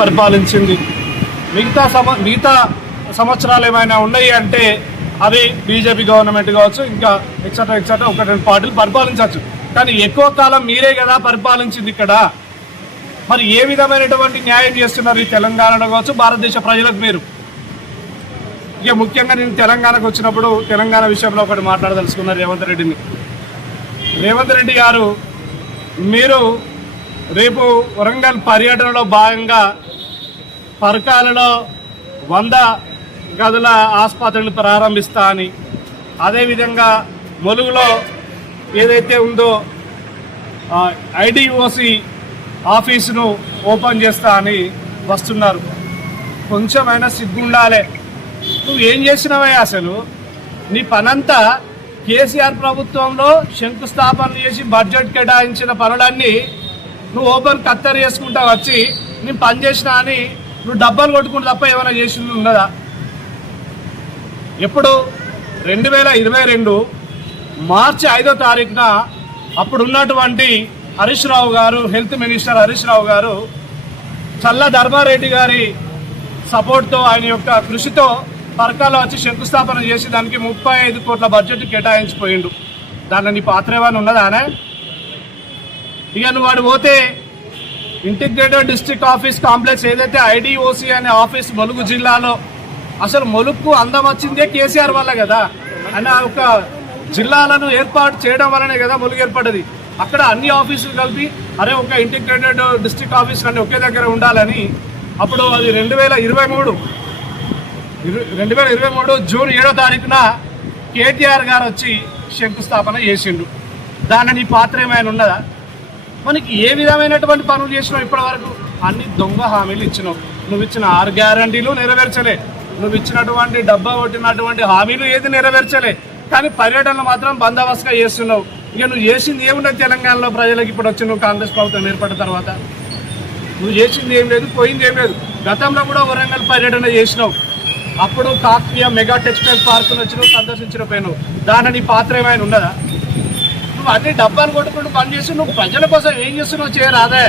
పరిపాలించింది. మిగతా సంవత్సరాలు ఏమైనా ఉన్నాయి అంటే అవి బీజేపీ గవర్నమెంట్ కావచ్చు, ఇంకా ఎక్సెట్రా ఎక్సెట్రా ఒక రెండు పార్టీలు పరిపాలించవచ్చు. కానీ ఎక్కువ కాలం మీరే కదా పరిపాలించింది ఇక్కడ. మరి ఏ విధమైనటువంటి న్యాయం చేస్తున్నారు ఈ తెలంగాణలో కావచ్చు, భారతదేశ ప్రజలకు మీరు? ఇక ముఖ్యంగా నేను తెలంగాణకు వచ్చినప్పుడు తెలంగాణ విషయంలో ఒకటి మాట్లాడదలుచుకున్నారు రేవంత్ రెడ్డి గారు. మీరు రేపు వరంగల్ పర్యటనలో భాగంగా పరకాలలో 100 గదుల ఆసుపత్రిని ప్రారంభిస్తా అని, అదేవిధంగా ములుగులో ఏదైతే ఉందో ఐడిఓసి ఆఫీసును ఓపెన్ చేస్తా అని వస్తున్నారు. కొంచెమైనా సిగ్గుండాలే. నువ్వు ఏం చేసినావే అసలు? నీ పనంతా కేసీఆర్ ప్రభుత్వంలో శంకుస్థాపన చేసి బడ్జెట్ కేటాయించిన పనులన్నీ నువ్వు ఓపెన్ కత్తెర చేసుకుంటా వచ్చి నేను పని చేసినా అని నువ్వు డబ్బాలు కొట్టుకుంటూ తప్ప ఏమైనా చేసింది ఉన్నదా? ఎప్పుడు 2022 మార్చి 5వ తారీఖున అప్పుడున్నటువంటి హరీష్ రావు గారు, హెల్త్ మినిస్టర్ హరీష్ రావు గారు, చల్ల ధర్మారెడ్డి గారి సపోర్ట్తో, ఆయన యొక్క కృషితో పరకాలో వచ్చి శంకుస్థాపన చేసి దానికి 35 కోట్ల బడ్జెట్ కేటాయించిపోయిండు. దాంట్లో నీ పాత్ర ఏమైనా ఉన్నదానే? ఇక నువ్వు వాడు పోతే ఇంటిగ్రేటెడ్ డిస్ట్రిక్ట్ ఆఫీస్ కాంప్లెక్స్ ఏదైతే ఐడిఓసి అనే ఆఫీస్ ములుగు జిల్లాలో, అసలు ములుగుకు అందం వచ్చిందే కేసీఆర్ వల్ల కదా. అని ఒక జిల్లాలను ఏర్పాటు చేయడం వల్లనే కదా ములుగు ఏర్పడ్డది. అక్కడ అన్ని ఆఫీసులు కలిపి అరే ఒక ఇంటిగ్రేటెడ్ డిస్ట్రిక్ట్ ఆఫీస్ అన్నీ ఒకే దగ్గర ఉండాలని అప్పుడు అది 2023 జూన్ 7వ తారీఖున కేటీఆర్ గారు వచ్చి శంకుస్థాపన చేసిండు. దాని నీ పాత్ర ఏమైనా ఉన్నదా? మనకి ఏ విధమైనటువంటి పనులు చేసినావు ఇప్పటి వరకు? అన్ని దొంగ హామీలు ఇచ్చినావు. నువ్వు ఇచ్చిన 6 గ్యారంటీలు నెరవేర్చలే, నువ్వు ఇచ్చినటువంటి డబ్బా కొట్టినటువంటి హామీలు ఏది నెరవేర్చలే. కానీ పర్యటనలు మాత్రం బందోబస్తుగా చేస్తున్నావు. ఇక నువ్వు చేసింది ఏమున్నది తెలంగాణలో ప్రజలకు? ఇప్పుడు వచ్చి నువ్వు కాంగ్రెస్ ప్రభుత్వం ఏర్పడిన తర్వాత నువ్వు చేసింది ఏం లేదు, పోయింది ఏం లేదు. గతంలో కూడా వరంగల్ పర్యటన చేసినావు. అప్పుడు కాకతీయ మెగా టెక్స్టైల్ పార్కును వచ్చి నువ్వు సందర్శించిన పోయినావు. దాని నీ పాత్ర ఏమైనా ఉన్నదా? నువ్వు అన్ని డబ్బాలు కొట్టుకుంటూ పని చేసి నువ్వు ప్రజల కోసం ఏం చేస్తున్నావు చేయరాదే?